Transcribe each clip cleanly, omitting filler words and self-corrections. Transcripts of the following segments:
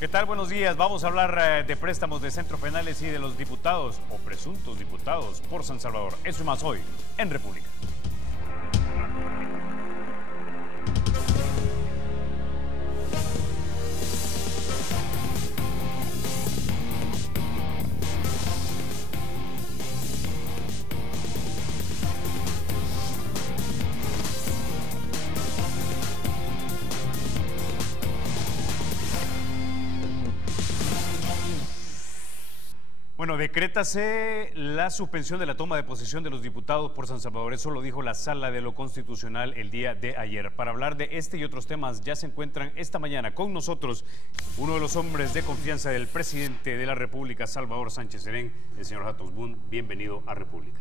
¿Qué tal? Buenos días. Vamos a hablar de préstamos de centros penales y de los diputados o presuntos diputados por San Salvador. Eso y más hoy en República. Bueno, decrétase la suspensión de la toma de posesión de los diputados por San Salvador. Eso lo dijo la Sala de lo Constitucional el día de ayer. Para hablar de este y otros temas, ya se encuentran esta mañana con nosotros uno de los hombres de confianza del presidente de la República, Salvador Sánchez Serén, el señor Hatos Boone. Bienvenido a República.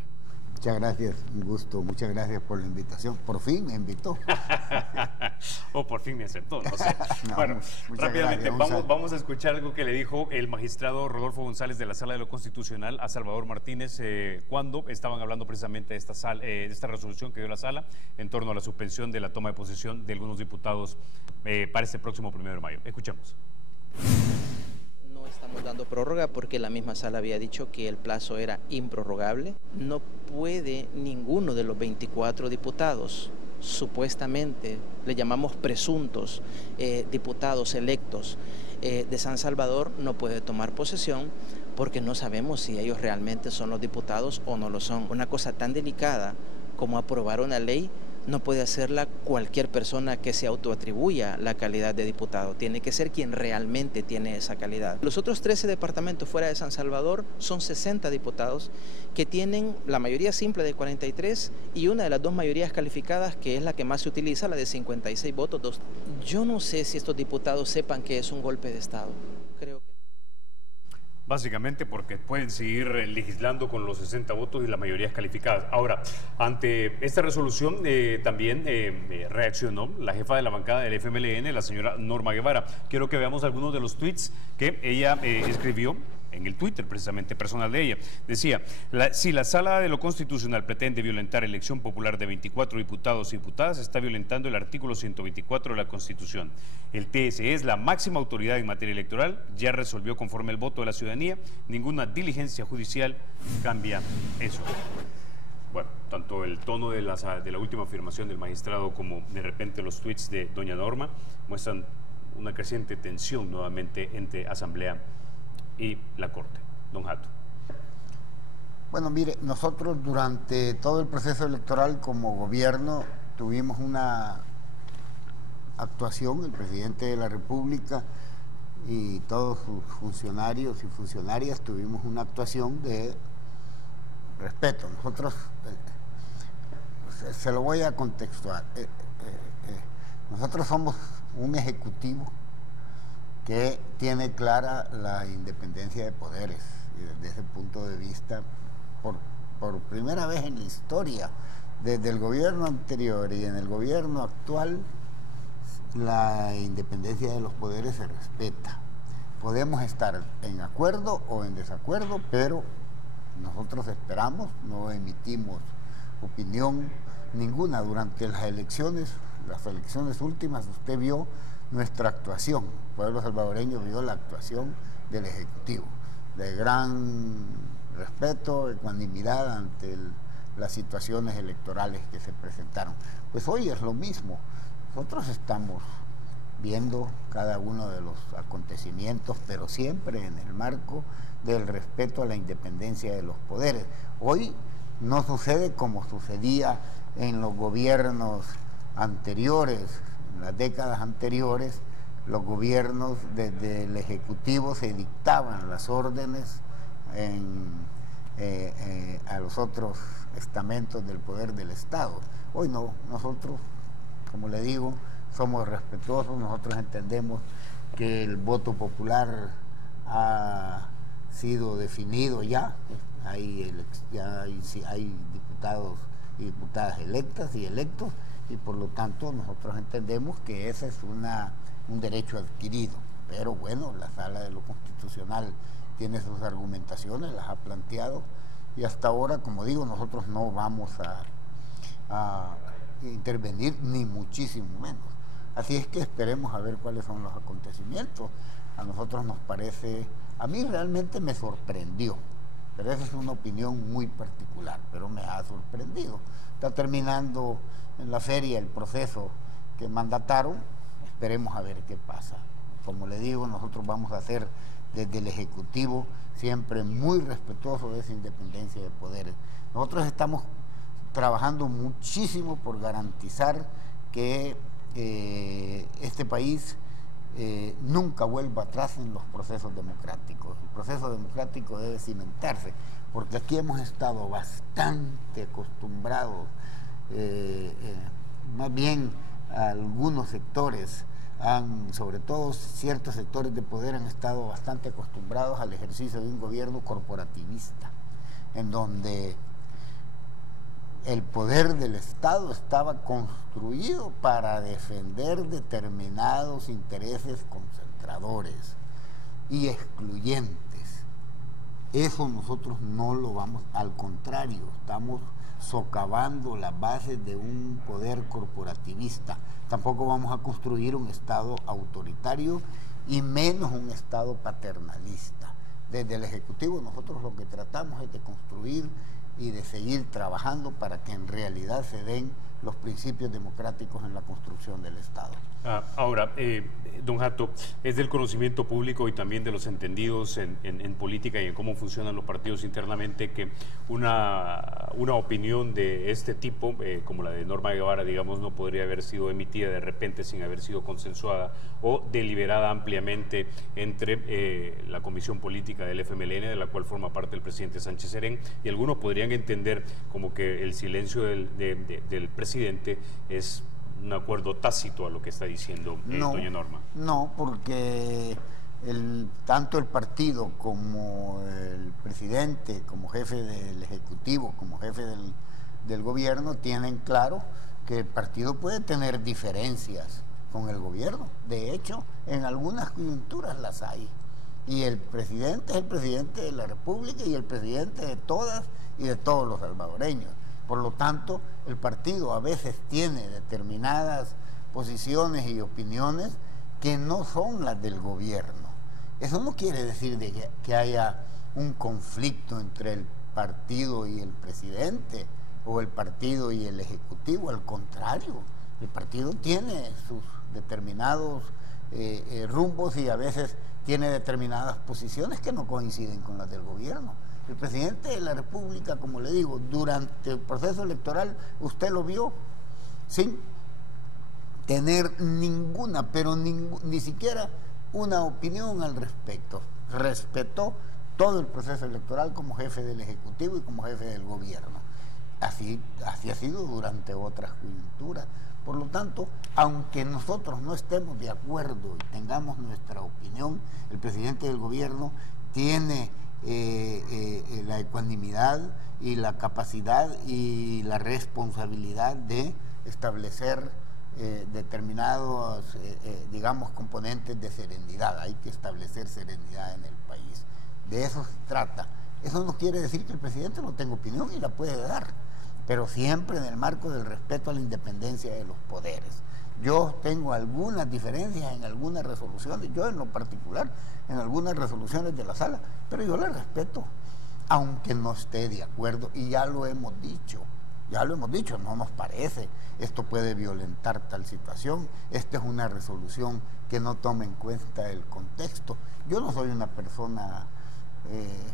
Muchas gracias, un gusto, muchas gracias por la invitación. Por fin me invitó. O por fin me aceptó, no sé. No, bueno, rápidamente vamos a escuchar algo que le dijo el magistrado Rodolfo González de la Sala de lo Constitucional a Salvador Martínez cuando estaban hablando precisamente de esta resolución que dio la Sala en torno a la suspensión de la toma de posesión de algunos diputados para este próximo 1 de mayo. Escuchemos. No estamos dando prórroga porque la misma Sala había dicho que el plazo era improrrogable. No puede ninguno de los 24 diputados, supuestamente, le llamamos presuntos diputados electos de San Salvador, no puede tomar posesión porque no sabemos si ellos realmente son los diputados o no lo son. Una cosa tan delicada como aprobar una ley no puede hacerla cualquier persona que se autoatribuya la calidad de diputado. Tiene que ser quien realmente tiene esa calidad. Los otros 13 departamentos fuera de San Salvador son 60 diputados que tienen la mayoría simple de 43 y una de las dos mayorías calificadas, que es la que más se utiliza, la de 56 votos. Yo no sé si estos diputados sepan que es un golpe de Estado. Creo que... Básicamente porque pueden seguir legislando con los 60 votos y las mayorías calificadas. Ahora, ante esta resolución también reaccionó la jefa de la bancada del FMLN, la señora Norma Guevara. Quiero que veamos algunos de los tweets que ella escribió en el Twitter, precisamente personal de ella. Decía, si la Sala de lo Constitucional pretende violentar elección popular de 24 diputados y diputadas, está violentando el artículo 124 de la Constitución. El TSE es la máxima autoridad en materia electoral, ya resolvió conforme el voto de la ciudadanía, ninguna diligencia judicial cambia eso. Bueno, tanto el tono de la última afirmación del magistrado como de repente los tweets de doña Norma muestran una creciente tensión nuevamente entre Asamblea y la Corte. Don Hato. Bueno, mire, nosotros durante todo el proceso electoral como gobierno tuvimos una actuación, el presidente de la República y todos sus funcionarios y funcionarias tuvimos una actuación de respeto. Nosotros, se lo voy a contextuar, nosotros somos un ejecutivo que tiene clara la independencia de poderes y desde ese punto de vista, por primera vez en la historia, desde el gobierno anterior y en el gobierno actual, la independencia de los poderes se respeta. Podemos estar en acuerdo o en desacuerdo, pero nosotros esperamos, no emitimos opinión ninguna durante las elecciones últimas. Usted vio nuestra actuación, el pueblo salvadoreño vio la actuación del Ejecutivo, de gran respeto, ecuanimidad ante las situaciones electorales que se presentaron. Pues hoy es lo mismo, nosotros estamos viendo cada uno de los acontecimientos, pero siempre en el marco del respeto a la independencia de los poderes. Hoy no sucede como sucedía en los gobiernos anteriores, en las décadas anteriores. Los gobiernos desde el Ejecutivo se dictaban las órdenes a los otros estamentos del poder del Estado. Hoy no, nosotros, como le digo, somos respetuosos, nosotros entendemos que el voto popular ha sido definido ya, hay diputados y diputadas electas y electos, y por lo tanto nosotros entendemos que ese es un derecho adquirido. Pero bueno, la Sala de lo Constitucional tiene sus argumentaciones, las ha planteado, y hasta ahora, como digo, nosotros no vamos a intervenir, ni muchísimo menos. Así es que esperemos a ver cuáles son los acontecimientos. A nosotros nos parece, a mí realmente me sorprendió, pero esa es una opinión muy particular, pero me ha sorprendido. Está terminando en la feria el proceso que mandataron, esperemos a ver qué pasa. Como le digo, nosotros vamos a ser desde el Ejecutivo siempre muy respetuosos de esa independencia de poderes. Nosotros estamos trabajando muchísimo por garantizar que este país nunca vuelva atrás en los procesos democráticos. El proceso democrático debe cimentarse, porque aquí hemos estado bastante acostumbrados, más bien algunos sectores, sobre todo ciertos sectores de poder, han estado bastante acostumbrados al ejercicio de un gobierno corporativista, en donde el poder del Estado estaba construido para defender determinados intereses concentradores y excluyentes. Eso nosotros no lo vamos, al contrario, estamos socavando las bases de un poder corporativista. Tampoco vamos a construir un Estado autoritario y menos un Estado paternalista. Desde el Ejecutivo nosotros lo que tratamos es de construir y de seguir trabajando para que en realidad se den los principios democráticos en la construcción del Estado. Ahora, don Jato, es del conocimiento público y también de los entendidos en política y en cómo funcionan los partidos internamente que una opinión de este tipo, como la de Norma Guevara, digamos, no podría haber sido emitida de repente sin haber sido consensuada o deliberada ampliamente entre la Comisión Política del FMLN, de la cual forma parte el presidente Sánchez Serén, y algunos podrían entender como que el silencio del presidente es un acuerdo tácito a lo que está diciendo doña Norma. No, porque tanto el partido como el presidente, como jefe del Ejecutivo, como jefe del gobierno, tienen claro que el partido puede tener diferencias con el gobierno. De hecho, en algunas coyunturas las hay. Y el presidente es el presidente de la República y el presidente de todas y de todos los salvadoreños. Por lo tanto, el partido a veces tiene determinadas posiciones y opiniones que no son las del gobierno. Eso no quiere decir que haya un conflicto entre el partido y el presidente o el partido y el Ejecutivo. Al contrario, el partido tiene sus determinados rumbos y a veces tiene determinadas posiciones que no coinciden con las del gobierno. El presidente de la República, como le digo, durante el proceso electoral, usted lo vio sin tener ninguna, pero ni siquiera una opinión al respecto. Respetó todo el proceso electoral como jefe del Ejecutivo y como jefe del gobierno. Así ha sido durante otras coyunturas. Por lo tanto, aunque nosotros no estemos de acuerdo y tengamos nuestra opinión, el presidente del gobierno tiene la ecuanimidad y la capacidad y la responsabilidad de establecer determinados, digamos, componentes de serenidad. Hay que establecer serenidad en el país. De eso se trata. Eso no quiere decir que el presidente no tenga opinión y la puede dar, pero siempre en el marco del respeto a la independencia de los poderes. Yo tengo algunas diferencias en algunas resoluciones, yo en lo particular, en algunas resoluciones de la sala, pero yo las respeto, aunque no esté de acuerdo, y ya lo hemos dicho, no nos parece, esto puede violentar tal situación, esta es una resolución que no toma en cuenta el contexto. Yo no soy una persona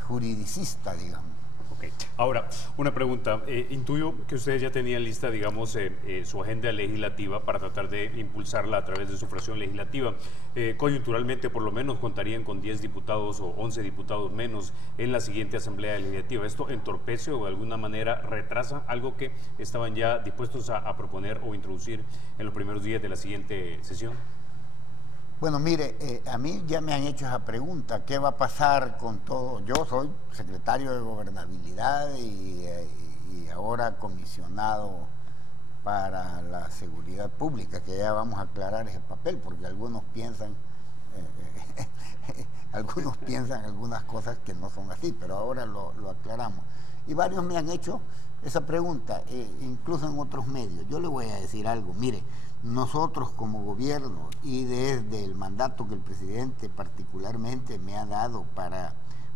juridicista, digamos. Okay. Ahora, una pregunta. Intuyo que ustedes ya tenían lista, digamos, su agenda legislativa para tratar de impulsarla a través de su fracción legislativa. Coyunturalmente, por lo menos, contarían con 10 diputados o 11 diputados menos en la siguiente Asamblea Legislativa. ¿Esto entorpece o de alguna manera retrasa algo que estaban ya dispuestos a proponer o introducir en los primeros días de la siguiente sesión? Bueno, mire, a mí ya me han hecho esa pregunta, ¿qué va a pasar con todo? Yo soy secretario de Gobernabilidad y ahora comisionado para la seguridad pública, que ya vamos a aclarar ese papel, porque algunos piensan algunos piensan algunas cosas que no son así, pero ahora lo aclaramos. Y varios me han hecho esa pregunta, incluso en otros medios. Yo le voy a decir algo, mire, nosotros como gobierno y desde el mandato que el presidente particularmente me ha dado para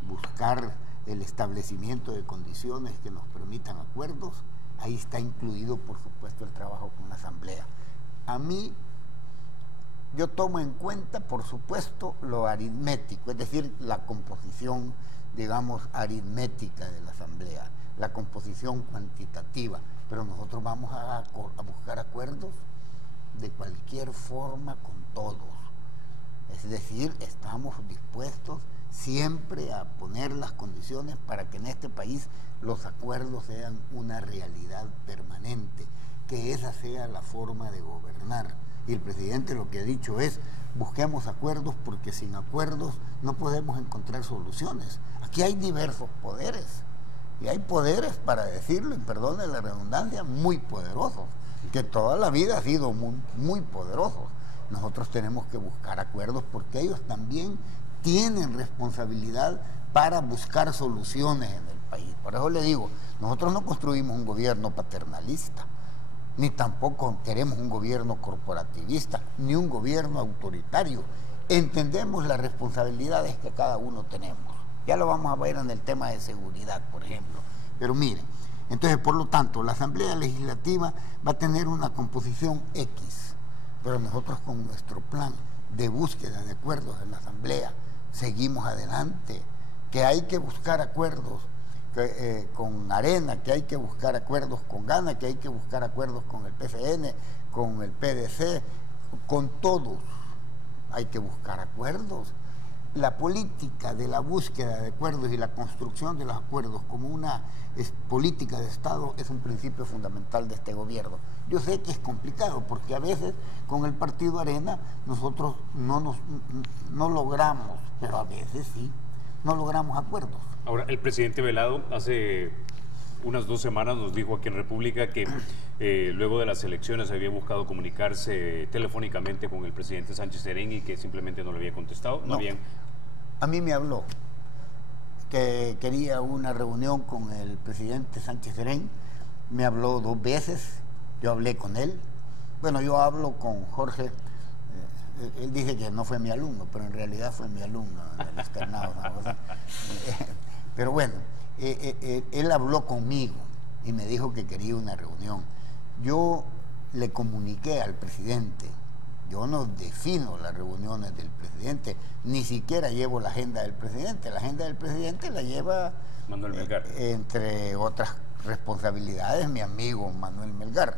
buscar el establecimiento de condiciones que nos permitan acuerdos, ahí está incluido, por supuesto, el trabajo con la Asamblea. A mí, yo tomo en cuenta, por supuesto, lo aritmético, es decir, la composición, digamos, aritmética de la Asamblea, la composición cuantitativa, pero nosotros vamos a buscar acuerdos de cualquier forma con todos. Es decir, estamos dispuestos siempre a poner las condiciones para que en este país los acuerdos sean una realidad permanente, que esa sea la forma de gobernar. Y el presidente lo que ha dicho es, busquemos acuerdos porque sin acuerdos no podemos encontrar soluciones. Aquí hay diversos poderes, y hay poderes, para decirlo, y perdone la redundancia, muy poderosos, que toda la vida han sido muy poderosos. Nosotros tenemos que buscar acuerdos porque ellos también tienen responsabilidad para buscar soluciones en el país. Por eso le digo, nosotros no construimos un gobierno paternalista, ni tampoco queremos un gobierno corporativista, ni un gobierno autoritario. Entendemos las responsabilidades que cada uno tenemos. Ya lo vamos a ver en el tema de seguridad, por ejemplo. Pero miren, entonces, por lo tanto, la Asamblea Legislativa va a tener una composición X, pero nosotros con nuestro plan de búsqueda de acuerdos en la Asamblea seguimos adelante, que hay que buscar acuerdos con Arena, que hay que buscar acuerdos con Gana, que hay que buscar acuerdos con el PCN, con el PDC, con todos hay que buscar acuerdos. La política de la búsqueda de acuerdos y la construcción de los acuerdos como una política de Estado es un principio fundamental de este gobierno. Yo sé que es complicado porque a veces con el partido Arena nosotros no logramos, pero a veces sí, no logramos acuerdos. Ahora, el presidente Velado hace unas 2 semanas nos dijo aquí en República que luego de las elecciones había buscado comunicarse telefónicamente con el presidente Sánchez Serén y que simplemente no le había contestado. No, a mí me habló que quería una reunión con el presidente Sánchez Serén, me habló 2 veces, yo hablé con él. Bueno, yo hablo con Jorge, él dice que no fue mi alumno, pero en realidad fue mi alumno en el externado. Pero bueno, él habló conmigo y me dijo que quería una reunión. Yo le comuniqué al presidente, yo no defino las reuniones del presidente, ni siquiera llevo la agenda del presidente. La agenda del presidente la lleva Manuel Melgar, entre otras responsabilidades, mi amigo Manuel Melgar,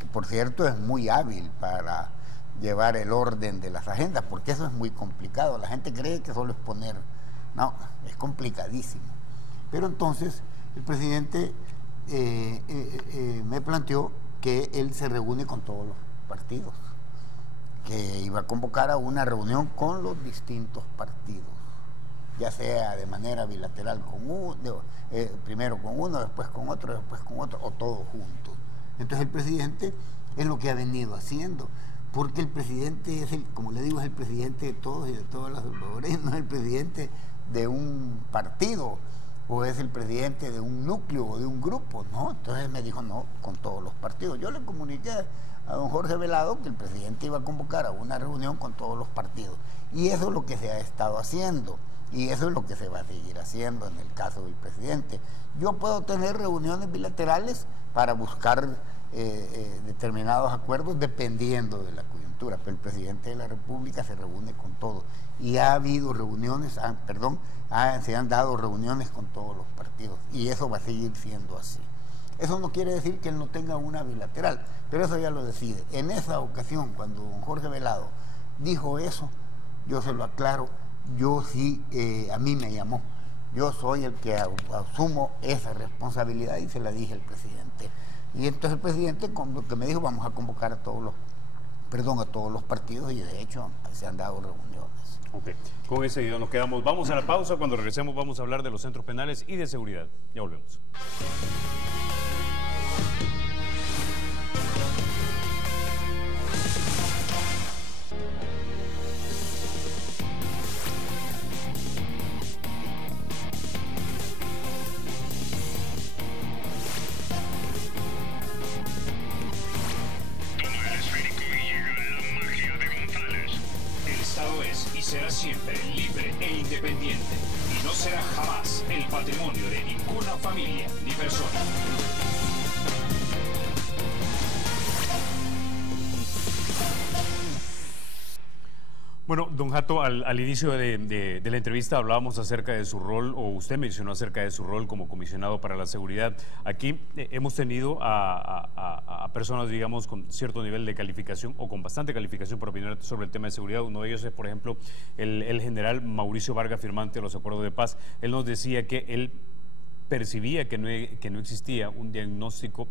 que por cierto es muy hábil para llevar el orden de las agendas, porque eso es muy complicado. La gente cree que solo es poner, no, es complicadísimo. Pero entonces el presidente me planteó que él se reúne con todos los partidos, que iba a convocar a una reunión con los distintos partidos, ya sea de manera bilateral con uno, primero con uno, después con otro, o todos juntos. Entonces el presidente es lo que ha venido haciendo, porque el presidente es como le digo, es el presidente de todos y de todas las salvadoreñas, no es el presidente de un partido, o es el presidente de un núcleo o de un grupo, ¿no? Entonces me dijo, no, con todos los partidos. Yo le comuniqué a don Jorge Velado que el presidente iba a convocar a una reunión con todos los partidos. Y eso es lo que se ha estado haciendo, y eso es lo que se va a seguir haciendo en el caso del presidente. Yo puedo tener reuniones bilaterales para buscar determinados acuerdos dependiendo de la coyuntura, pero el presidente de la República se reúne con todos. Y ha habido reuniones, se han dado reuniones con todos los partidos, y eso va a seguir siendo así. Eso no quiere decir que él no tenga una bilateral, pero eso ya lo decide. En esa ocasión, cuando don Jorge Velado dijo eso, yo se lo aclaro, yo sí, a mí me llamó. Yo soy el que asumo esa responsabilidad y se la dije al presidente. Y entonces el presidente, con lo que me dijo, vamos a convocar a todos los partidos, y de hecho se han dado reuniones. Ok, con ese video nos quedamos. Vamos a la pausa. Cuando regresemos vamos a hablar de los centros penales y de seguridad. Ya volvemos. es y será siempre libre e independiente. Y no será jamás el patrimonio de ninguna familia ni persona. Bueno, don Jato, al inicio de la entrevista hablábamos acerca de su rol, o usted mencionó acerca de su rol como comisionado para la seguridad. Aquí hemos tenido a personas, digamos, con cierto nivel de calificación o con bastante calificación para opinar sobre el tema de seguridad. Uno de ellos es, por ejemplo, el general Mauricio Vargas, firmante de los acuerdos de paz. Él nos decía que él percibía que no existía un diagnóstico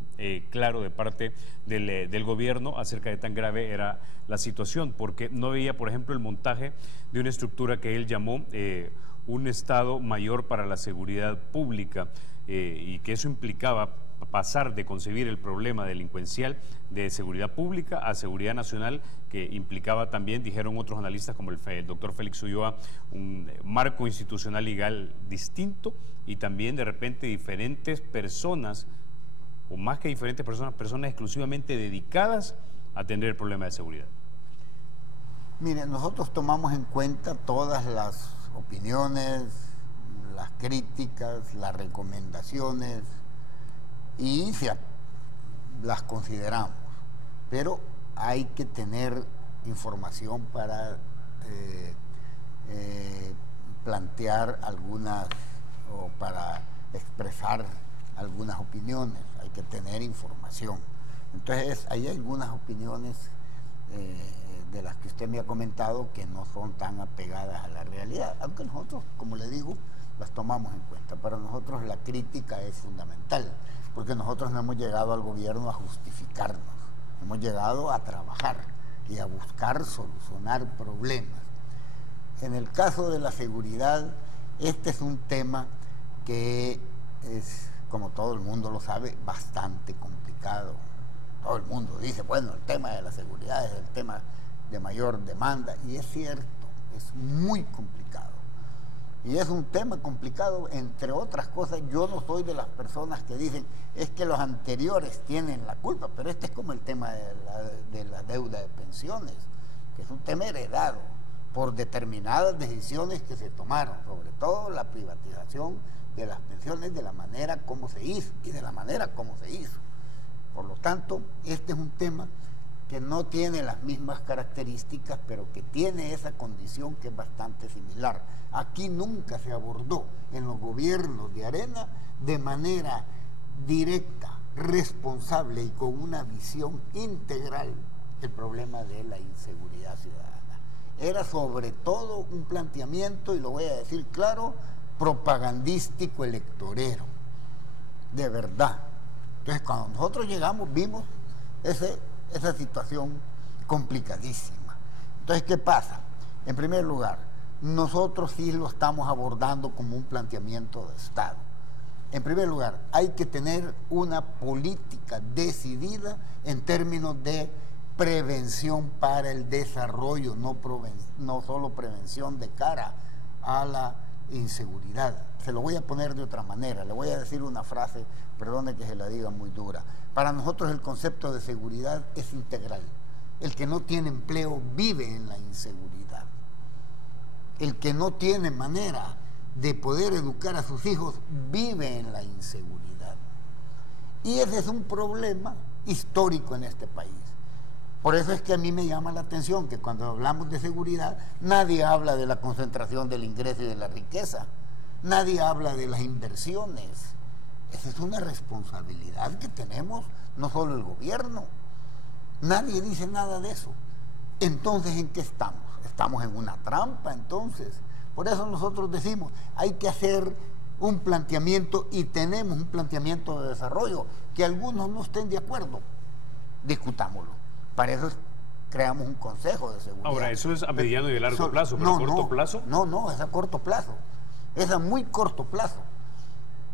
claro de parte del gobierno acerca de tan grave era la situación, porque no veía, por ejemplo, el montaje de una estructura que él llamó un Estado Mayor para la Seguridad Pública, y que eso implicaba pasar de concebir el problema delincuencial de seguridad pública a seguridad nacional, que implicaba también, dijeron otros analistas como el doctor Félix Ulloa, un marco institucional legal distinto y también de repente diferentes personas, o más que diferentes personas, personas exclusivamente dedicadas a atender el problema de seguridad. Mire, nosotros tomamos en cuenta todas las opiniones, las críticas, las recomendaciones, y las consideramos, pero hay que tener información para plantear algunas o para expresar algunas opiniones. Hay que tener información. Entonces hay algunas opiniones de las que usted me ha comentado que no son tan apegadas a la realidad, aunque nosotros, como le digo, las tomamos en cuenta. Para nosotros la crítica es fundamental, porque nosotros no hemos llegado al gobierno a justificarnos, hemos llegado a trabajar y a buscar solucionar problemas. En el caso de la seguridad, este es un tema que es, como todo el mundo lo sabe, bastante complicado. Todo el mundo dice, bueno, el tema de la seguridad es el tema de mayor demanda, y es cierto, es muy complicado. Y es un tema complicado, entre otras cosas. Yo no soy de las personas que dicen, es que los anteriores tienen la culpa, pero este es como el tema de la deuda de pensiones, que es un tema heredado por determinadas decisiones que se tomaron, sobre todo la privatización de las pensiones, de la manera como se hizo y de la manera como se hizo. Por lo tanto, este es un tema que no tiene las mismas características, pero que tiene esa condición que es bastante similar. Aquí nunca se abordó en los gobiernos de Arena de manera directa, responsable y con una visión integral el problema de la inseguridad ciudadana. Era sobre todo un planteamiento, y lo voy a decir claro, propagandístico electorero, de verdad. Entonces, cuando nosotros llegamos, vimos esa situación complicadísima. Entonces, ¿qué pasa? En primer lugar, nosotros sí lo estamos abordando como un planteamiento de Estado. En primer lugar, hay que tener una política decidida en términos de prevención para el desarrollo, no solo prevención de cara a la inseguridad. Se lo voy a poner de otra manera, le voy a decir una frase, perdone que se la diga muy dura. Para nosotros el concepto de seguridad es integral. El que no tiene empleo vive en la inseguridad. El que no tiene manera de poder educar a sus hijos vive en la inseguridad. Y ese es un problema histórico en este país. Por eso es que a mí me llama la atención que cuando hablamos de seguridad, nadie habla de la concentración del ingreso y de la riqueza. Nadie habla de las inversiones. Esa es una responsabilidad que tenemos, no solo el gobierno. Nadie dice nada de eso. Entonces, ¿en qué estamos? Estamos en una trampa, entonces. Por eso nosotros decimos, hay que hacer un planteamiento, y tenemos un planteamiento de desarrollo. Que algunos no estén de acuerdo, discutámoslo. Para eso creamos un consejo de seguridad. Ahora, eso es a mediano y a largo plazo, pero a corto plazo. No, es a corto plazo. Es a muy corto plazo.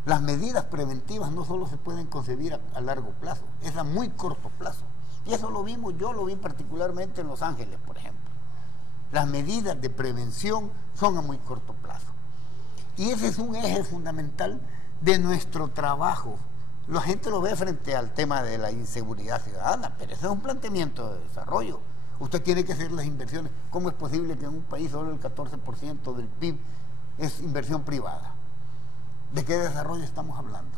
Las medidas preventivas no solo se pueden concebir a largo plazo, es a muy corto plazo. Y eso lo vimos, yo lo vi particularmente en Los Ángeles, por ejemplo. Las medidas de prevención son a muy corto plazo. Y ese es un eje fundamental de nuestro trabajo. La gente lo ve frente al tema de la inseguridad ciudadana, pero ese es un planteamiento de desarrollo. Usted tiene que hacer las inversiones. ¿Cómo es posible que en un país solo el 14% del PIB es inversión privada? ¿De qué desarrollo estamos hablando?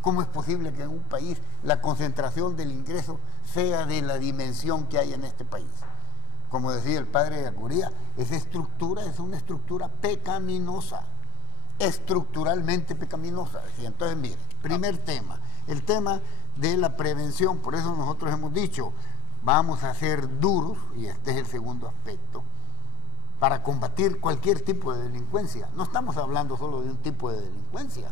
¿Cómo es posible que en un país la concentración del ingreso sea de la dimensión que hay en este país? Como decía el padre de Acuría, esa estructura es una estructura pecaminosa, estructuralmente pecaminosa. Y entonces, mire, primer tema, el tema de la prevención. Por eso nosotros hemos dicho, vamos a ser duros, y este es el segundo aspecto, para combatir cualquier tipo de delincuencia. No estamos hablando solo de un tipo de delincuencia,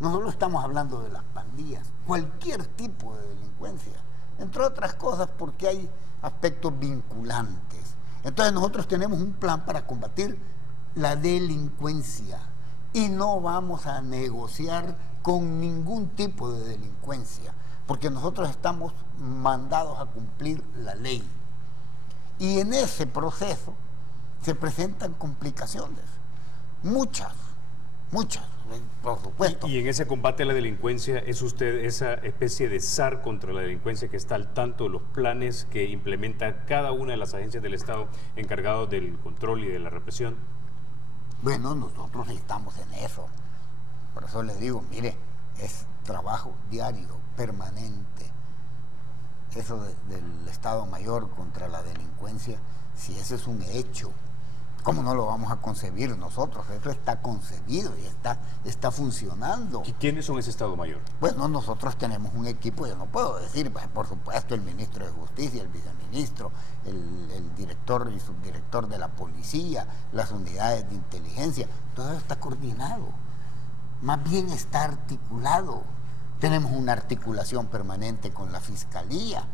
no solo estamos hablando de las pandillas, cualquier tipo de delincuencia, entre otras cosas porque hay aspectos vinculantes. Entonces nosotros tenemos un plan para combatir la delincuencia y no vamos a negociar con ningún tipo de delincuencia, porque nosotros estamos mandados a cumplir la ley. Y en ese proceso se presentan complicaciones, muchas, por supuesto. Y en ese combate a la delincuencia, ¿es usted esa especie de zar contra la delincuencia que está al tanto de los planes que implementa cada una de las agencias del Estado encargados del control y de la represión? Bueno, nosotros estamos en eso. Por eso les digo, mire, es trabajo diario, permanente. Eso del Estado Mayor contra la delincuencia, si ese es un hecho, ¿cómo no lo vamos a concebir nosotros? Eso está concebido y está funcionando. ¿Y quiénes son ese Estado Mayor? Bueno, nosotros tenemos un equipo, yo no puedo decir, por supuesto, el ministro de Justicia, el viceministro, el director y subdirector de la policía, las unidades de inteligencia, todo eso está coordinado, más bien está articulado. Tenemos una articulación permanente con la Fiscalía,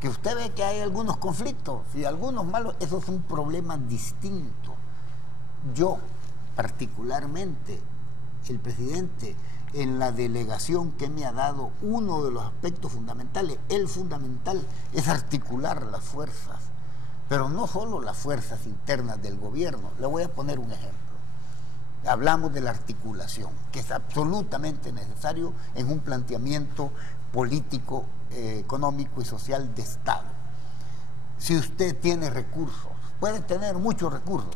que usted ve que hay algunos conflictos y algunos malos, eso es un problema distinto. Yo, particularmente, el presidente, en la delegación que me ha dado, uno de los aspectos fundamentales, el fundamental, es articular las fuerzas, pero no solo las fuerzas internas del gobierno. Le voy a poner un ejemplo. Hablamos de la articulación, que es absolutamente necesario en un planteamiento político, económico y social de Estado. Si usted tiene recursos, puede tener muchos recursos,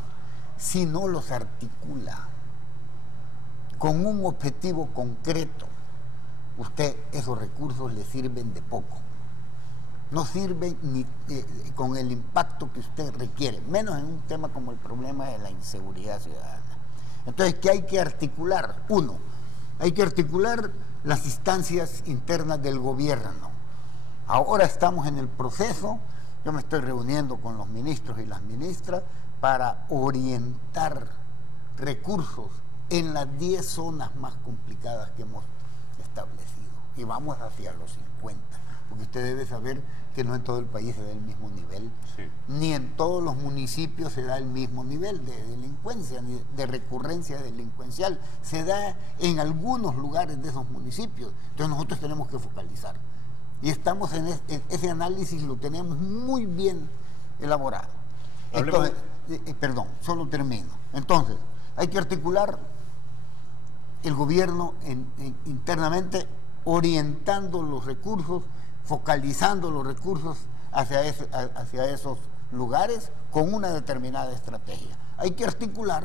si no los articula con un objetivo concreto, usted esos recursos le sirven de poco. No sirven ni con el impacto que usted requiere, menos en un tema como el problema de la inseguridad ciudadana. Entonces, ¿qué hay que articular? Uno, hay que articular las instancias internas del gobierno. Ahora estamos en el proceso, yo me estoy reuniendo con los ministros y las ministras para orientar recursos en las 10 zonas más complicadas que hemos establecido. Y vamos hacia los 50, porque usted debe saber que no en todo el país se da el mismo nivel, sí, ni en todos los municipios se da el mismo nivel de delincuencia, ni de recurrencia delincuencial. Se da en algunos lugares de esos municipios. Entonces nosotros tenemos que focalizar. Y estamos en ese análisis, lo tenemos muy bien elaborado. Entonces, perdón, solo termino. Entonces, hay que articular el gobierno internamente, orientando los recursos, focalizando los recursos hacia esos lugares con una determinada estrategia. Hay que articular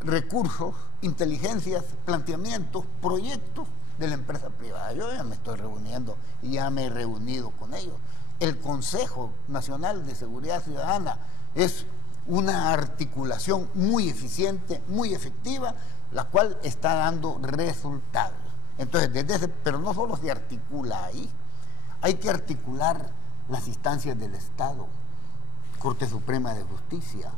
recursos, inteligencias, planteamientos, proyectos de la empresa privada. Yo ya me estoy reuniendo y ya me he reunido con ellos. El Consejo Nacional de Seguridad Ciudadana es una articulación muy eficiente, muy efectiva, la cual está dando resultados. Entonces, pero no solo se articula ahí, hay que articular las instancias del Estado, Corte Suprema de Justicia,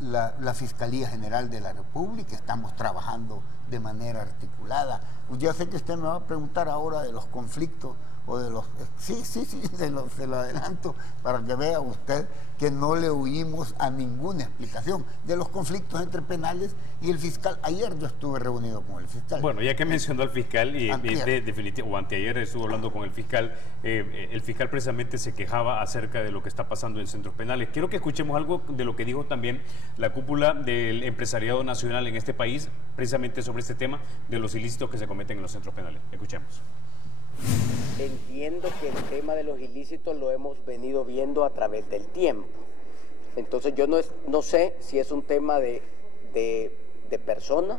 la Fiscalía General de la República. Estamos trabajando de manera articulada. Yo sé que usted me va a preguntar ahora de los conflictos o de los... Sí, se lo adelanto para que vea usted que no le huimos a ninguna explicación de los conflictos entre penales y el fiscal. Ayer yo estuve reunido con el fiscal. Bueno, ya que mencionó al fiscal, y o anteayer estuvo hablando con el fiscal precisamente se quejaba acerca de lo que está pasando en centros penales. Quiero que escuchemos algo de lo que dijo también la cúpula del empresariado nacional en este país, precisamente sobre este tema de los ilícitos que se cometen en los centros penales. Escuchemos. Entiendo que el tema de los ilícitos lo hemos venido viendo a través del tiempo. Entonces yo no sé si es un tema de persona,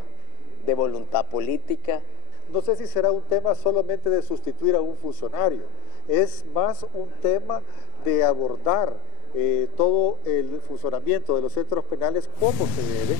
de voluntad política. No sé si será un tema solamente de sustituir a un funcionario. Es más un tema de abordar todo el funcionamiento de los centros penales como se debe.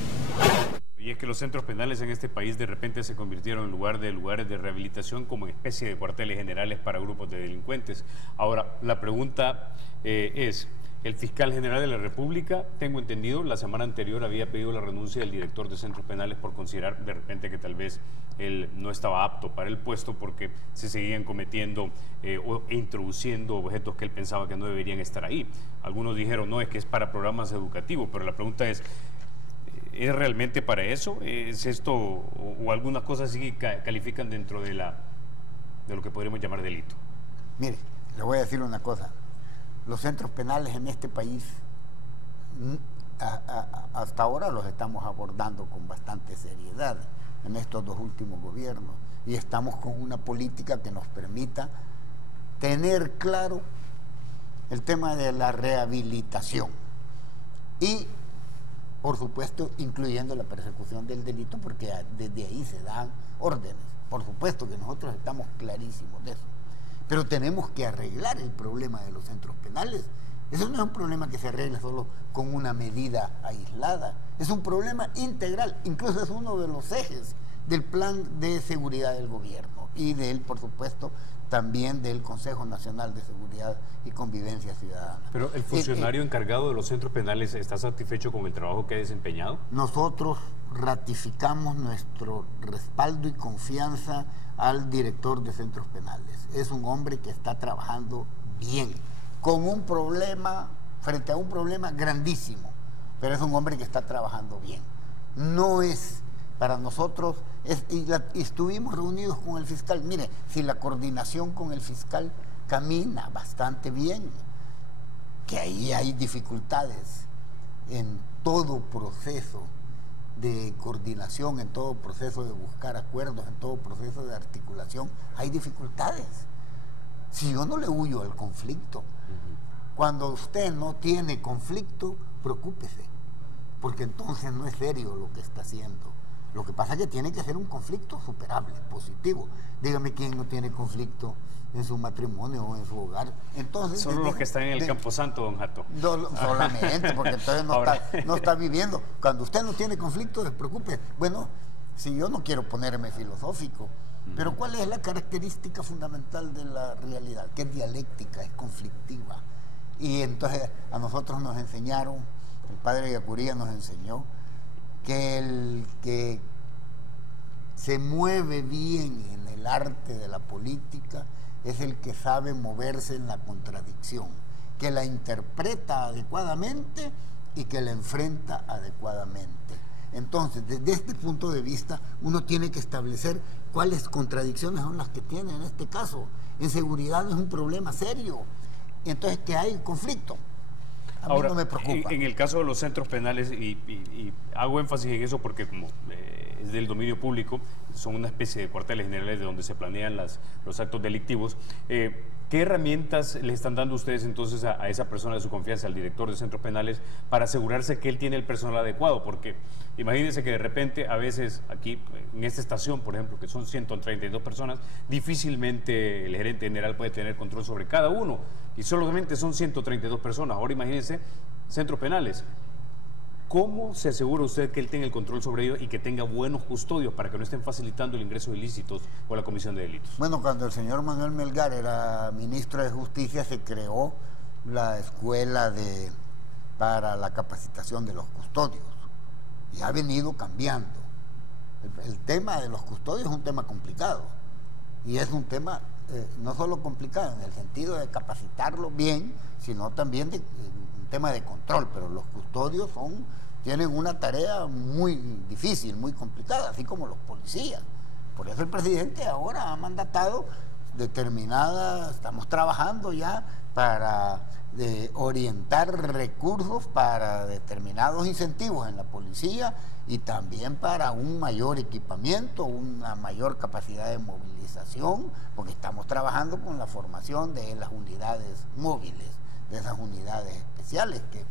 Y es que los centros penales en este país de repente se convirtieron en lugares de rehabilitación como especie de cuarteles generales para grupos de delincuentes. Ahora, la pregunta es, el fiscal general de la República, tengo entendido, la semana anterior había pedido la renuncia del director de centros penales por considerar de repente que tal vez él no estaba apto para el puesto porque se seguían cometiendo e introduciendo objetos que él pensaba que no deberían estar ahí. Algunos dijeron, no, es que es para programas educativos, pero la pregunta es ¿es realmente para eso? ¿Es esto o algunas cosas sí que califican dentro de lo que podríamos llamar delito? Mire, le voy a decir una cosa. Los centros penales en este país, hasta ahora los estamos abordando con bastante seriedad en estos 2 últimos gobiernos y estamos con una política que nos permita tener claro el tema de la rehabilitación y, por supuesto, incluyendo la persecución del delito, porque desde ahí se dan órdenes. Por supuesto que nosotros estamos clarísimos de eso. Pero tenemos que arreglar el problema de los centros penales. Eso no es un problema que se arregle solo con una medida aislada. Es un problema integral. Incluso es uno de los ejes del plan de seguridad del gobierno y de él, por supuesto, también del Consejo Nacional de Seguridad y Convivencia Ciudadana. Pero el funcionario encargado de los centros penales, ¿está satisfecho con el trabajo que ha desempeñado? Nosotros ratificamos nuestro respaldo y confianza al director de centros penales. Es un hombre que está trabajando bien, con un problema, frente a un problema grandísimo, pero es un hombre que está trabajando bien. No es, para nosotros, y estuvimos reunidos con el fiscal. Mire, si la coordinación con el fiscal camina bastante bien, que ahí hay dificultades en todo proceso de coordinación, en todo proceso de buscar acuerdos, en todo proceso de articulación, hay dificultades. Si yo no le huyo al conflicto, cuando usted no tiene conflicto, preocúpese, porque entonces no es serio lo que está haciendo. Lo que pasa es que tiene que ser un conflicto superable, positivo. Dígame quién no tiene conflicto en su matrimonio o en su hogar. Entonces, solo los que están en el Camposanto, don Jato. No, solamente, porque entonces no está viviendo. Cuando usted no tiene conflicto, despreocupe. Bueno, si yo no quiero ponerme filosófico, pero ¿cuál es la característica fundamental de la realidad? Que es dialéctica, es conflictiva. Y entonces a nosotros nos enseñaron, el padre Yacuría nos enseñó, que el que se mueve bien en el arte de la política es el que sabe moverse en la contradicción, que la interpreta adecuadamente y que la enfrenta adecuadamente. Entonces, desde este punto de vista, uno tiene que establecer cuáles contradicciones son las que tiene en este caso. En seguridad es un problema serio, y entonces que hay conflicto. Ahora, no me preocupa. En el caso de los centros penales, y hago énfasis en eso porque como es del dominio público, son una especie de cuarteles generales de donde se planean los actos delictivos, ¿qué herramientas le están dando ustedes entonces a esa persona de su confianza, al director de centros penales, para asegurarse que él tiene el personal adecuado? Porque imagínense que de repente a veces aquí, en esta estación, por ejemplo, que son 132 personas, difícilmente el gerente general puede tener control sobre cada uno, y solamente son 132 personas. Ahora imagínense centros penales. ¿Cómo se asegura usted que él tenga el control sobre ellos y que tenga buenos custodios para que no estén facilitando el ingreso de ilícitos o la comisión de delitos? Bueno, cuando el señor Manuel Melgar era ministro de Justicia, se creó la escuela para la capacitación de los custodios y ha venido cambiando. El tema de los custodios es un tema complicado y es un tema no solo complicado en el sentido de capacitarlo bien, sino también un tema de control, pero los custodios tienen una tarea muy difícil, muy complicada, así como los policías. Por eso el presidente ahora ha mandatado determinada, estamos trabajando ya para orientar recursos para determinados incentivos en la policía y también para un mayor equipamiento, una mayor capacidad de movilización, porque estamos trabajando con la formación de las unidades móviles, de esas unidades especiales, que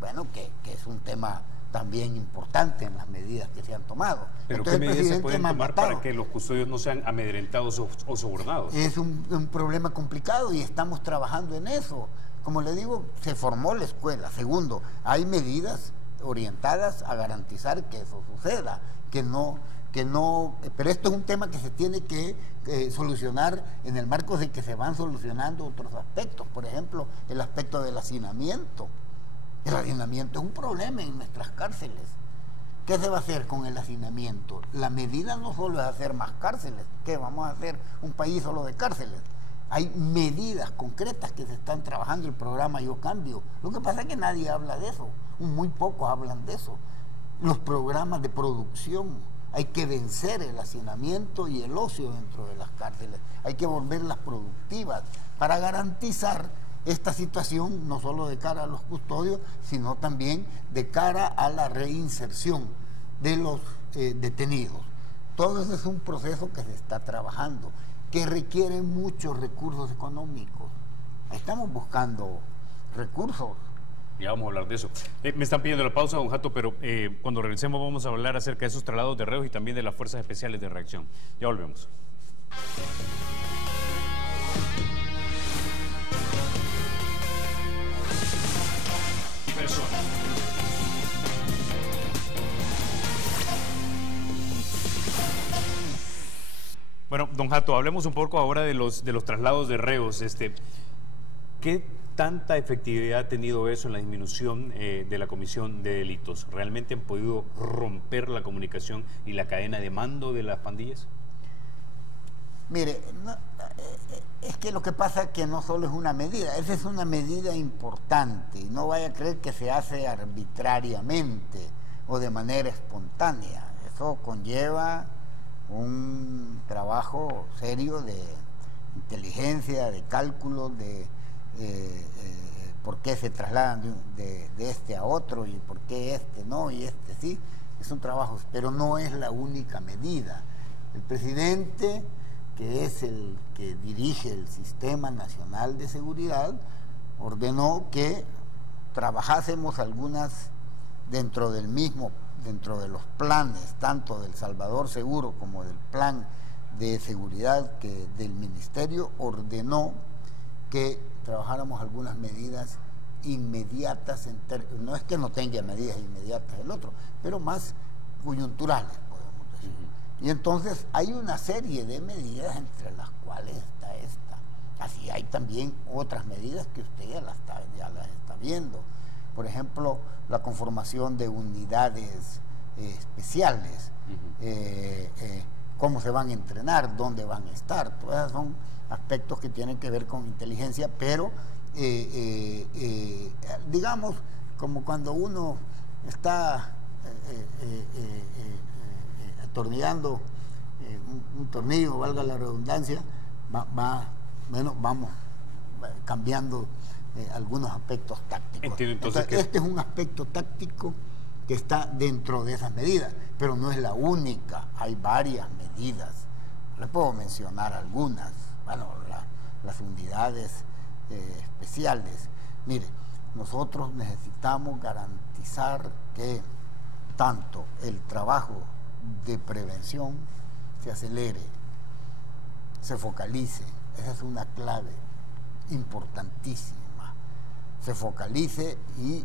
bueno, que es un tema también importante en las medidas que se han tomado. ¿Pero qué medidas se pueden tomar para que los custodios no sean amedrentados o sobornados? Es un problema complicado y estamos trabajando en eso. Como le digo, se formó la escuela. Segundo, hay medidas orientadas a garantizar que eso suceda, pero esto es un tema que se tiene que solucionar en el marco de que se van solucionando otros aspectos. Por ejemplo, el aspecto del hacinamiento. El hacinamiento es un problema en nuestras cárceles. ¿Qué se va a hacer con el hacinamiento? La medida no solo es hacer más cárceles. ¿Qué? ¿Vamos a hacer un país solo de cárceles? Hay medidas concretas que se están trabajando, el programa Yo Cambio. Lo que pasa es que nadie habla de eso, muy pocos hablan de eso. Los programas de producción, hay que vencer el hacinamiento y el ocio dentro de las cárceles, hay que volverlas productivas para garantizar esta situación, no solo de cara a los custodios, sino también de cara a la reinserción de los detenidos. Todo eso es un proceso que se está trabajando, que requiere muchos recursos económicos. Estamos buscando recursos. Ya vamos a hablar de eso. Me están pidiendo la pausa, don Jato, pero cuando regresemos vamos a hablar acerca de esos traslados de reos y también de las fuerzas especiales de reacción. Ya volvemos. Bueno, don Jato, hablemos un poco ahora de los traslados de reos. ¿Qué tanta efectividad ha tenido eso en la disminución de la comisión de delitos? ¿Realmente han podido romper la comunicación y la cadena de mando de las pandillas? Mire, es que lo que pasa es que no solo es una medida, esa es una medida importante, y no vaya a creer que se hace arbitrariamente o de manera espontánea. Eso conlleva un trabajo serio de inteligencia, de cálculo, de por qué se trasladan de este a otro y por qué este no y este sí. Es un trabajo, pero no es la única medida. El presidente, que es el que dirige el Sistema Nacional de Seguridad, ordenó que trabajásemos algunas dentro de los planes, tanto del Salvador Seguro como del plan de seguridad que del Ministerio, ordenó que trabajáramos algunas medidas inmediatas, no es que no tenga medidas inmediatas el otro, pero más coyunturales, podemos decir. Y entonces hay una serie de medidas entre las cuales está esta. Así hay también otras medidas que usted ya las está viendo. Por ejemplo, la conformación de unidades especiales, cómo se van a entrenar, dónde van a estar. Todos esos son aspectos que tienen que ver con inteligencia, pero digamos, como cuando uno está atornillando un tornillo, valga la redundancia, vamos cambiando algunos aspectos tácticos. Entiendo, entonces este es un aspecto táctico que está dentro de esas medidas, pero no es la única, hay varias medidas. Le puedo mencionar algunas. Bueno, las unidades especiales. Mire, nosotros necesitamos garantizar que tanto el trabajo de prevención se acelere, se focalice. Esa es una clave importantísima. Se focalice y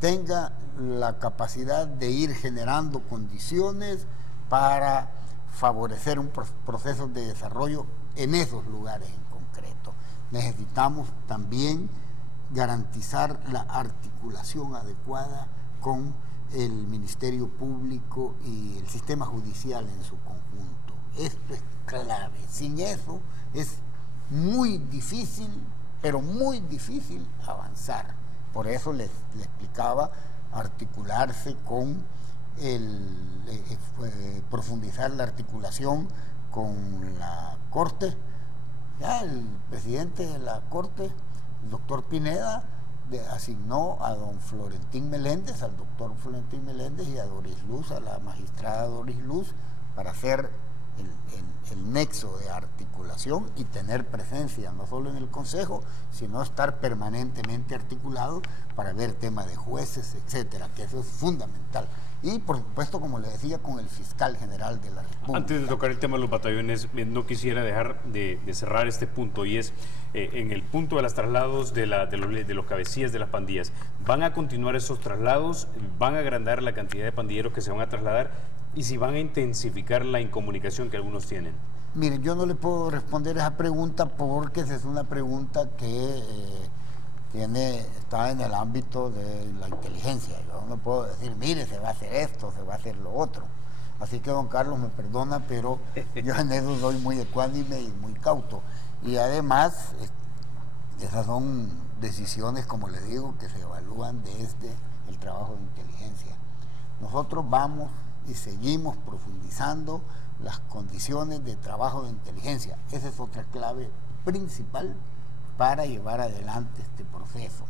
tenga la capacidad de ir generando condiciones para favorecer un proceso de desarrollo en esos lugares en concreto. Necesitamos también garantizar la articulación adecuada con el Ministerio Público y el sistema judicial en su conjunto. Esto es clave. Sin eso es muy difícil, pero muy difícil avanzar. Por eso les explicaba articularse con profundizar la articulación con la Corte, Ya el presidente de la Corte, el doctor Pineda, asignó a don Florentín Meléndez, al doctor Florentín Meléndez y a Doris Luz, a la magistrada Doris Luz, para hacer el nexo de articulación y tener presencia no solo en el Consejo, sino estar permanentemente articulado para ver temas de jueces, etcétera, que eso es fundamental. Y por supuesto, como le decía, con el fiscal general de la República. Antes de tocar el tema de los batallones, no quisiera dejar de cerrar este punto, y es en el punto de los traslados de los cabecillas de las pandillas. ¿Van a continuar esos traslados? ¿Van a agrandar la cantidad de pandilleros que se van a trasladar? ¿Y si van a intensificar la incomunicación que algunos tienen? Mire, yo no le puedo responder esa pregunta porque esa es una pregunta que está en el ámbito de la inteligencia. Yo no puedo decir, mire, se va a hacer esto, se va a hacer lo otro. Así que don Carlos me perdona, pero yo en eso soy muy ecuánime y muy cauto. Y además, esas son decisiones, como les digo, que se evalúan desde el trabajo de inteligencia. Nosotros vamos y seguimos profundizando las condiciones de trabajo de inteligencia. Esa es otra clave principal para llevar adelante este proceso,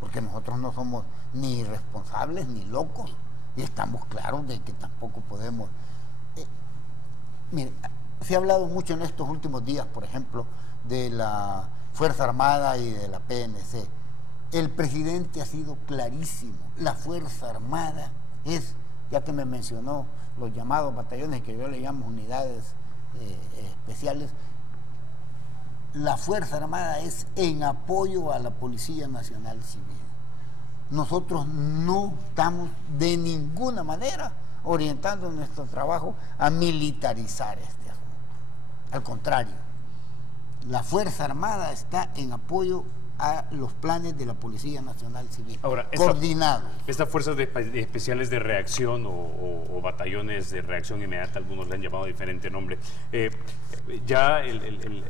porque nosotros no somos ni irresponsables ni locos, y estamos claros de que tampoco podemos... Mire, se ha hablado mucho en estos últimos días, por ejemplo, de la Fuerza Armada y de la PNC. El presidente ha sido clarísimo, la Fuerza Armada es, ya que me mencionó los llamados batallones, que yo le llamo unidades especiales, la Fuerza Armada es en apoyo a la Policía Nacional Civil. Nosotros no estamos de ninguna manera orientando nuestro trabajo a militarizar este asunto. Al contrario, la Fuerza Armada está en apoyo a los planes de la Policía Nacional Civil. Ahora, coordinados. Estas fuerzas especiales de reacción o batallones de reacción inmediata, algunos le han llamado diferente nombre. Ya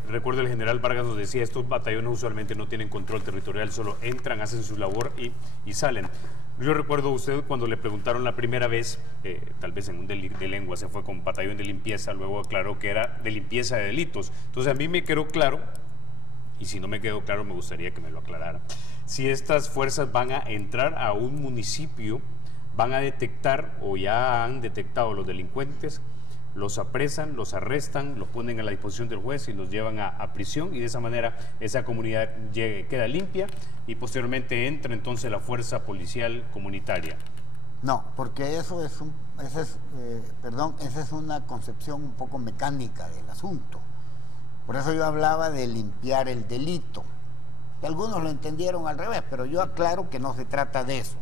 recuerdo el general Vargas nos decía, estos batallones usualmente no tienen control territorial, solo entran, hacen su labor y salen. Yo recuerdo usted cuando le preguntaron la primera vez, tal vez en un de lengua, se fue con batallón de limpieza, luego aclaró que era de limpieza de delitos. Entonces a mí me quedó claro, y si no me quedó claro me gustaría que me lo aclarara, si estas fuerzas van a entrar a un municipio, van a detectar o ya han detectado los delincuentes, los apresan, los arrestan, los ponen a la disposición del juez y los llevan a prisión, y de esa manera esa comunidad queda limpia y posteriormente entra entonces la fuerza policial comunitaria. No, porque esa es una concepción un poco mecánica del asunto. Por eso yo hablaba de limpiar el delito. Que algunos lo entendieron al revés, pero yo aclaro que no se trata de eso.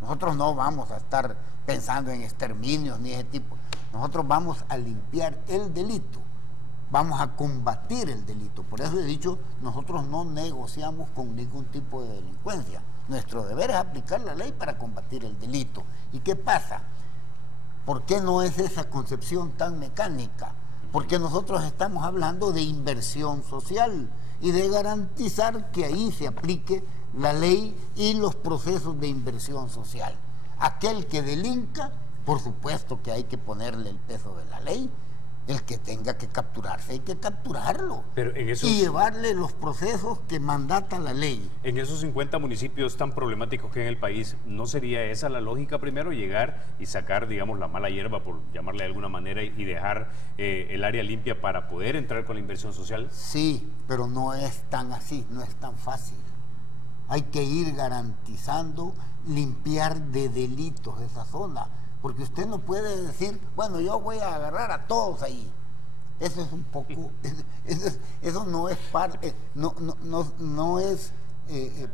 Nosotros no vamos a estar pensando en exterminios ni ese tipo. Nosotros vamos a limpiar el delito, vamos a combatir el delito. Por eso he dicho, nosotros no negociamos con ningún tipo de delincuencia. Nuestro deber es aplicar la ley para combatir el delito. ¿Y qué pasa? ¿Por qué no es esa concepción tan mecánica? Porque nosotros estamos hablando de inversión social y de garantizar que ahí se aplique la ley y los procesos de inversión social. Aquel que delinca, por supuesto que hay que ponerle el peso de la ley. El que tenga que capturarse, hay que capturarlo. Pero y llevarle los procesos que mandata la ley. En esos 50 municipios tan problemáticos que hay en el país, ¿no sería esa la lógica primero? Llegar y sacar, digamos, la mala hierba, por llamarle de alguna manera, y dejar el área limpia para poder entrar con la inversión social. Sí, pero no es tan así, no es tan fácil. Hay que ir garantizando limpiar de delitos esa zona. Porque usted no puede decir, bueno, yo voy a agarrar a todos ahí. Eso es un poco, eso no es parte, no es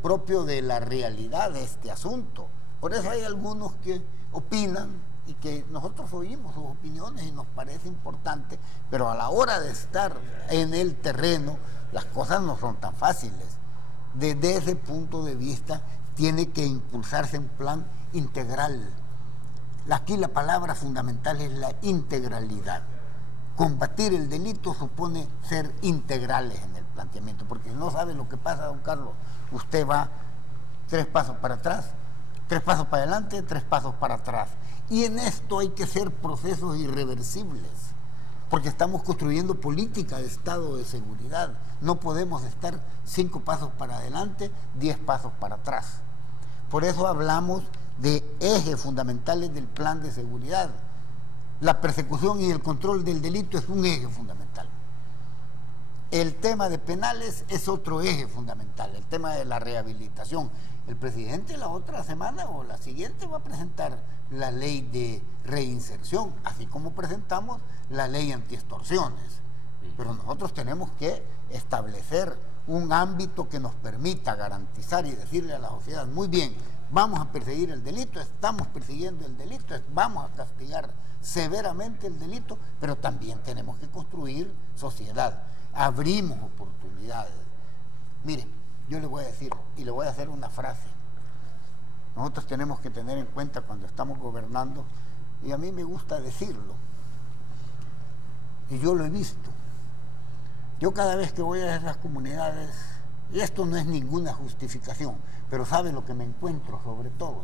propio de la realidad de este asunto. Por eso hay algunos que opinan y que nosotros oímos sus opiniones y nos parece importante, pero a la hora de estar en el terreno, las cosas no son tan fáciles. Desde ese punto de vista, tiene que impulsarse un plan integral. Aquí la palabra fundamental es la integralidad. Combatir el delito supone ser integrales en el planteamiento, porque si no sabe lo que pasa, don Carlos, usted va 3 pasos para atrás, 3 pasos para adelante, 3 pasos para atrás. Y en esto hay que ser procesos irreversibles. porque estamos construyendo política de Estado de seguridad. No podemos estar 5 pasos para adelante, 10 pasos para atrás. Por eso hablamos de ejes fundamentales del plan de seguridad. La persecución y el control del delito es un eje fundamental. El tema de penales es otro eje fundamental, el tema de la rehabilitación. El presidente la otra semana o la siguiente va a presentar la ley de reinserción, así como presentamos la ley antiextorsiones. Pero nosotros tenemos que establecer un ámbito que nos permita garantizar y decirle a la sociedad, muy bien, vamos a perseguir el delito, estamos persiguiendo el delito, vamos a castigar severamente el delito, pero también tenemos que construir sociedad. Abrimos oportunidades. Mire, yo le voy a decir, y le voy a hacer una frase. Nosotros tenemos que tener en cuenta cuando estamos gobernando, y a mí me gusta decirlo, y yo lo he visto. Yo cada vez que voy a esas comunidades, y esto no es ninguna justificación, pero ¿sabe lo que me encuentro sobre todo?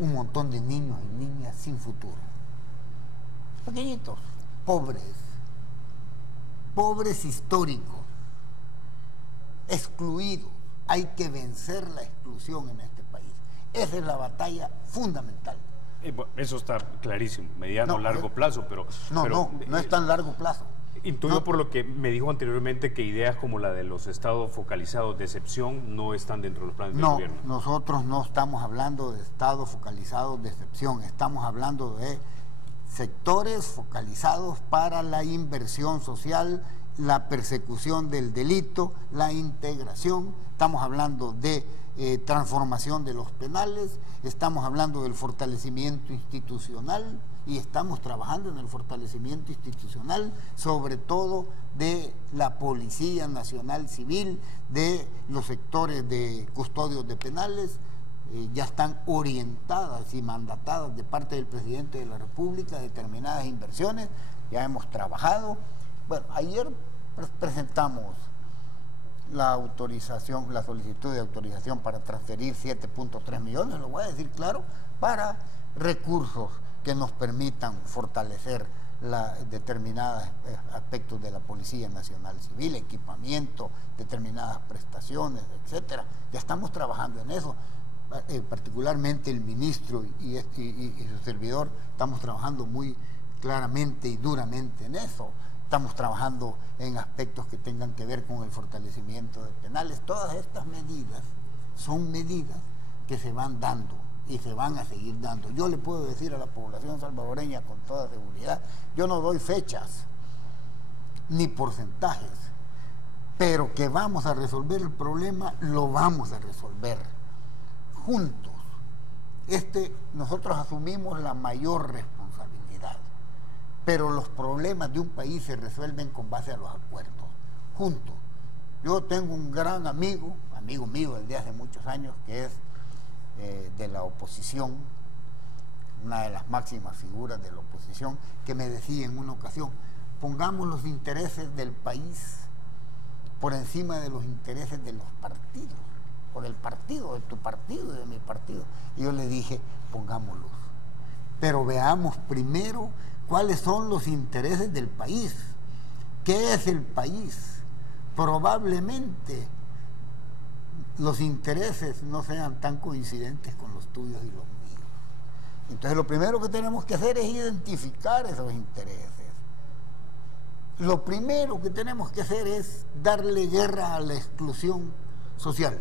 Un montón de niños y niñas sin futuro. Pequeñitos, pobres históricos, excluidos. Hay que vencer la exclusión en este país. Esa es la batalla fundamental. Eso está clarísimo, mediano, largo plazo, pero... No es tan largo plazo. Intuyo por lo que me dijo anteriormente que ideas como la de los estados focalizados de excepción no están dentro de los planes del gobierno. No, nosotros no estamos hablando de estados focalizados de excepción, estamos hablando de sectores focalizados para la inversión social, la persecución del delito, la integración, estamos hablando de transformación de los penales, estamos hablando del fortalecimiento institucional y estamos trabajando en el fortalecimiento institucional, sobre todo de la Policía Nacional Civil, de los sectores de custodios de penales. Ya están orientadas y mandatadas de parte del presidente de la República determinadas inversiones, ya hemos trabajado. Bueno, ayer presentamos la autorización, la solicitud de autorización para transferir 7.3 millones, lo voy a decir claro, para recursos que nos permitan fortalecer determinados aspectos de la Policía Nacional Civil, equipamiento, determinadas prestaciones, etcétera. Ya estamos trabajando en eso. Particularmente el ministro y su servidor, estamos trabajando muy claramente y duramente en eso. Estamos trabajando en aspectos que tengan que ver con el fortalecimiento de penales. Todas estas medidas son medidas que se van dando y se van a seguir dando. Yo le puedo decir a la población salvadoreña con toda seguridad, yo no doy fechas ni porcentajes, pero que vamos a resolver el problema, lo vamos a resolver juntos. Nosotros asumimos la mayor responsabilidad, pero los problemas de un país se resuelven con base a los acuerdos, juntos. Yo tengo un gran amigo mío desde hace muchos años, que es de la oposición, una de las máximas figuras de la oposición, que me decía en una ocasión, pongamos los intereses del país por encima de los intereses de los partidos, por el partido, de tu partido y de mi partido. Y yo le dije, pongámoslos, pero veamos primero cuáles son los intereses del país. ¿Qué es el país? Probablemente los intereses no sean tan coincidentes con los tuyos y los míos. Entonces lo primero que tenemos que hacer es identificar esos intereses. Lo primero que tenemos que hacer es darle guerra a la exclusión social.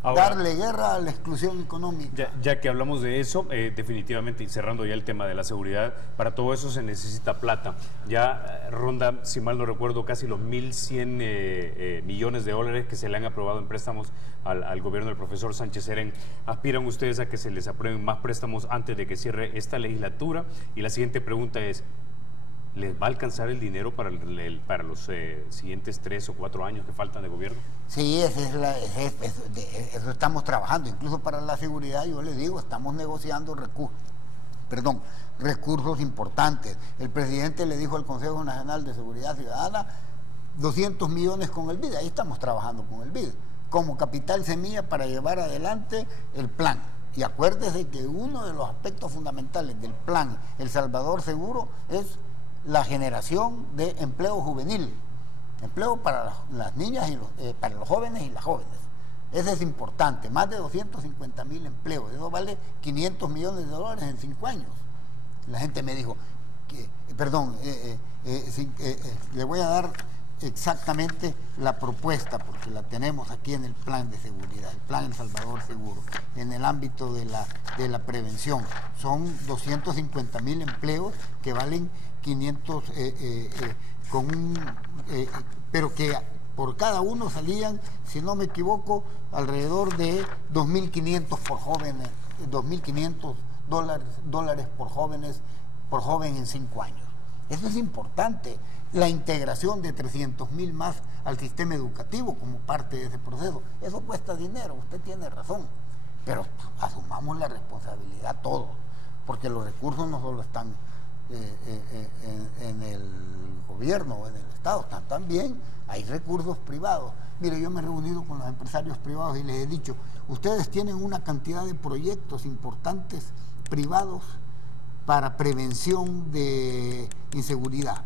Ahora, darle guerra a la exclusión económica. Ya que hablamos de eso, definitivamente, y cerrando ya el tema de la seguridad, para todo eso se necesita plata. Ya ronda, si mal no recuerdo, casi los 1.100 millones de dólares que se le han aprobado en préstamos al gobierno del profesor Sánchez Serén. ¿Aspiran ustedes a que se les aprueben más préstamos antes de que cierre esta legislatura? Y la siguiente pregunta es, ¿les va a alcanzar el dinero para los siguientes 3 o 4 años que faltan de gobierno? Sí, eso estamos trabajando. Incluso para la seguridad, yo les digo, estamos negociando recursos importantes. El presidente le dijo al Consejo Nacional de Seguridad Ciudadana 200 millones con el BID. Ahí estamos trabajando con el BID, como capital semilla para llevar adelante el plan. Y acuérdese que uno de los aspectos fundamentales del plan El Salvador Seguro es la generación de empleo juvenil, empleo para las niñas, y para los jóvenes y las jóvenes. Ese es importante, más de 250.000 empleos, eso vale 500 millones de dólares en 5 años. La gente me dijo, le voy a dar exactamente la propuesta, porque la tenemos aquí en el plan de seguridad, el plan El Salvador Seguro, en el ámbito de la prevención. Son 250.000 empleos que valen 500, pero que por cada uno salían, si no me equivoco, alrededor de 2.500 por jóvenes, 2.500 dólares por joven en 5 años. Eso es importante. La integración de 300.000 más al sistema educativo como parte de ese proceso. Eso cuesta dinero, usted tiene razón. Pero asumamos la responsabilidad todos, porque los recursos no solo están en el gobierno o en el Estado, también hay recursos privados. Mire, yo me he reunido con los empresarios privados y les he dicho, ustedes tienen una cantidad de proyectos importantes privados para prevención de inseguridad.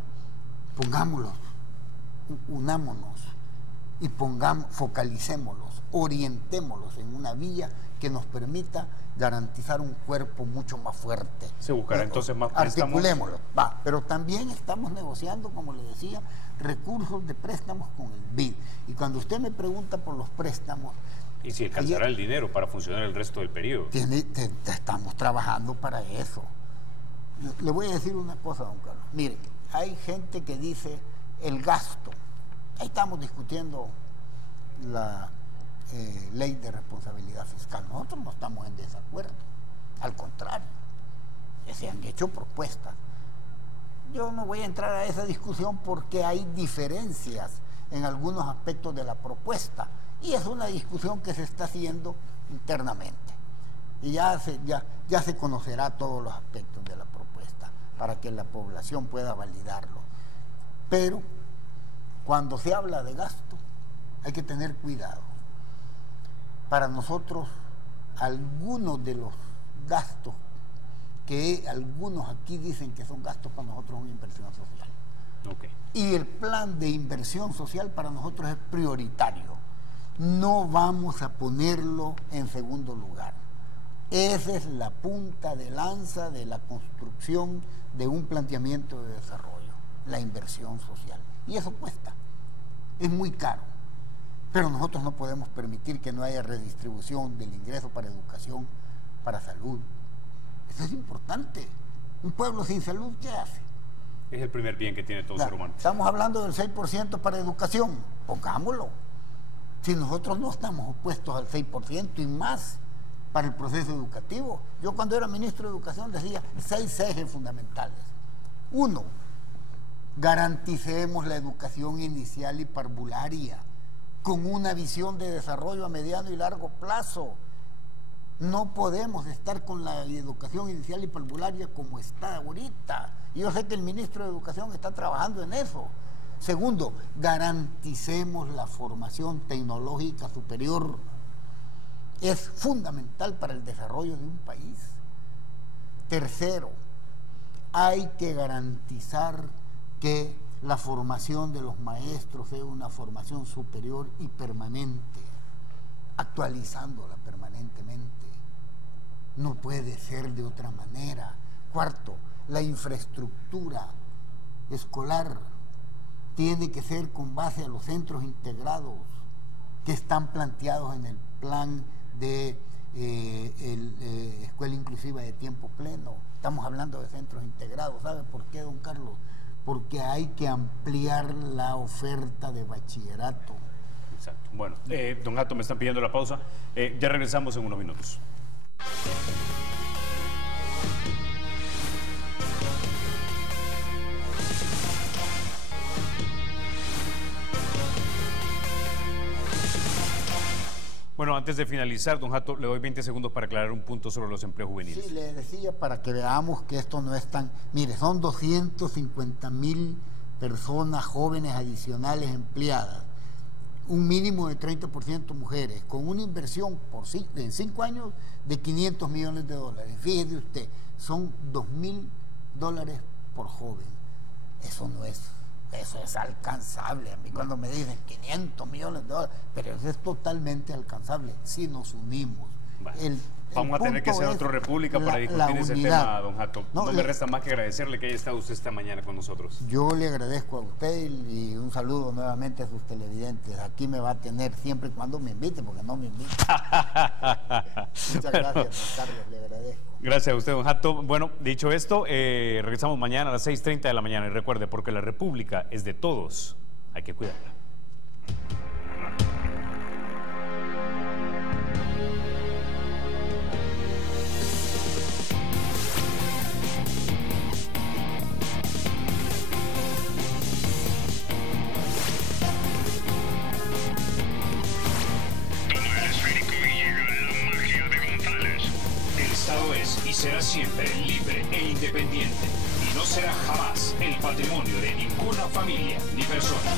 Pongámoslos, unámonos y focalicémoslos, orientémoslos en una vía que nos permita garantizar un cuerpo mucho más fuerte. Se buscará entonces más préstamos. Articulémoslo, pero también estamos negociando, como le decía, recursos de préstamos con el BID. Y cuando usted me pregunta por los préstamos... ¿Y si alcanzará el dinero para funcionar el resto del periodo? Estamos trabajando para eso. Le voy a decir una cosa, don Carlos. Mire, hay gente que dice el gasto. Ahí estamos discutiendo la ley de responsabilidad fiscal. Nosotros no estamos en desacuerdo. Al contrario, se han hecho propuestas. Yo no voy a entrar a esa discusión porque hay diferencias en algunos aspectos de la propuesta. Y es una discusión que se está haciendo internamente. Y ya se conocerá todos los aspectos de la propuesta para que la población pueda validarlo. Pero cuando se habla de gasto, hay que tener cuidado. Para nosotros, algunos de los gastos que algunos aquí dicen que son gastos, para nosotros es una inversión social. Okay. Y el plan de inversión social para nosotros es prioritario. No vamos a ponerlo en segundo lugar. Esa es la punta de lanza de la construcción de un planteamiento de desarrollo, la inversión social. Y eso cuesta, es muy caro. Pero nosotros no podemos permitir que no haya redistribución del ingreso para educación, para salud. Eso es importante. Un pueblo sin salud, ¿qué hace? Es el primer bien que tiene todo ser humano. Estamos hablando del 6% para educación, pongámoslo. Si nosotros no estamos opuestos al 6% y más para el proceso educativo. Yo cuando era ministro de Educación decía 6 ejes fundamentales. 1, garanticemos la educación inicial y parvularia con una visión de desarrollo a mediano y largo plazo. No podemos estar con la educación inicial y parvularia como está ahorita. Y yo sé que el ministro de Educación está trabajando en eso. 2, garanticemos la formación tecnológica superior. Es fundamental para el desarrollo de un país. 3, hay que garantizar que la formación de los maestros sea una formación superior y permanente, actualizándola permanentemente. No puede ser de otra manera. 4, la infraestructura escolar tiene que ser con base a los centros integrados que están planteados en el plan de escuela inclusiva de tiempo pleno. Estamos hablando de centros integrados. ¿Sabe por qué, don Carlos? Porque hay que ampliar la oferta de bachillerato. Exacto. Bueno, don Gato, me están pidiendo la pausa. Ya regresamos en unos minutos. Bueno, antes de finalizar, don Gato, le doy 20 segundos para aclarar un punto sobre los empleos juveniles. Sí, le decía para que veamos que esto no es tan... Mire, son 250.000 personas jóvenes adicionales empleadas, un mínimo de 30% mujeres, con una inversión en 5 años de 500 millones de dólares. Fíjese usted, son $2.000 por joven. eso no es, eso es alcanzable. A mí cuando me dicen 500 millones de dólares, pero eso es totalmente alcanzable si nos unimos. Vamos a tener que hacer otra república para discutir ese tema, don Hato. No me resta más que agradecerle que haya estado usted esta mañana con nosotros. Yo le agradezco a usted y un saludo nuevamente a sus televidentes. Aquí me va a tener siempre y cuando me invite, porque no me invite. Muchas gracias, don Carlos, le agradezco. Gracias a usted, don Hato. Bueno, dicho esto, regresamos mañana a las 6:30 de la mañana. Y recuerde, porque la república es de todos, hay que cuidarla. Y será siempre libre e independiente y no será jamás el patrimonio de ninguna familia ni persona.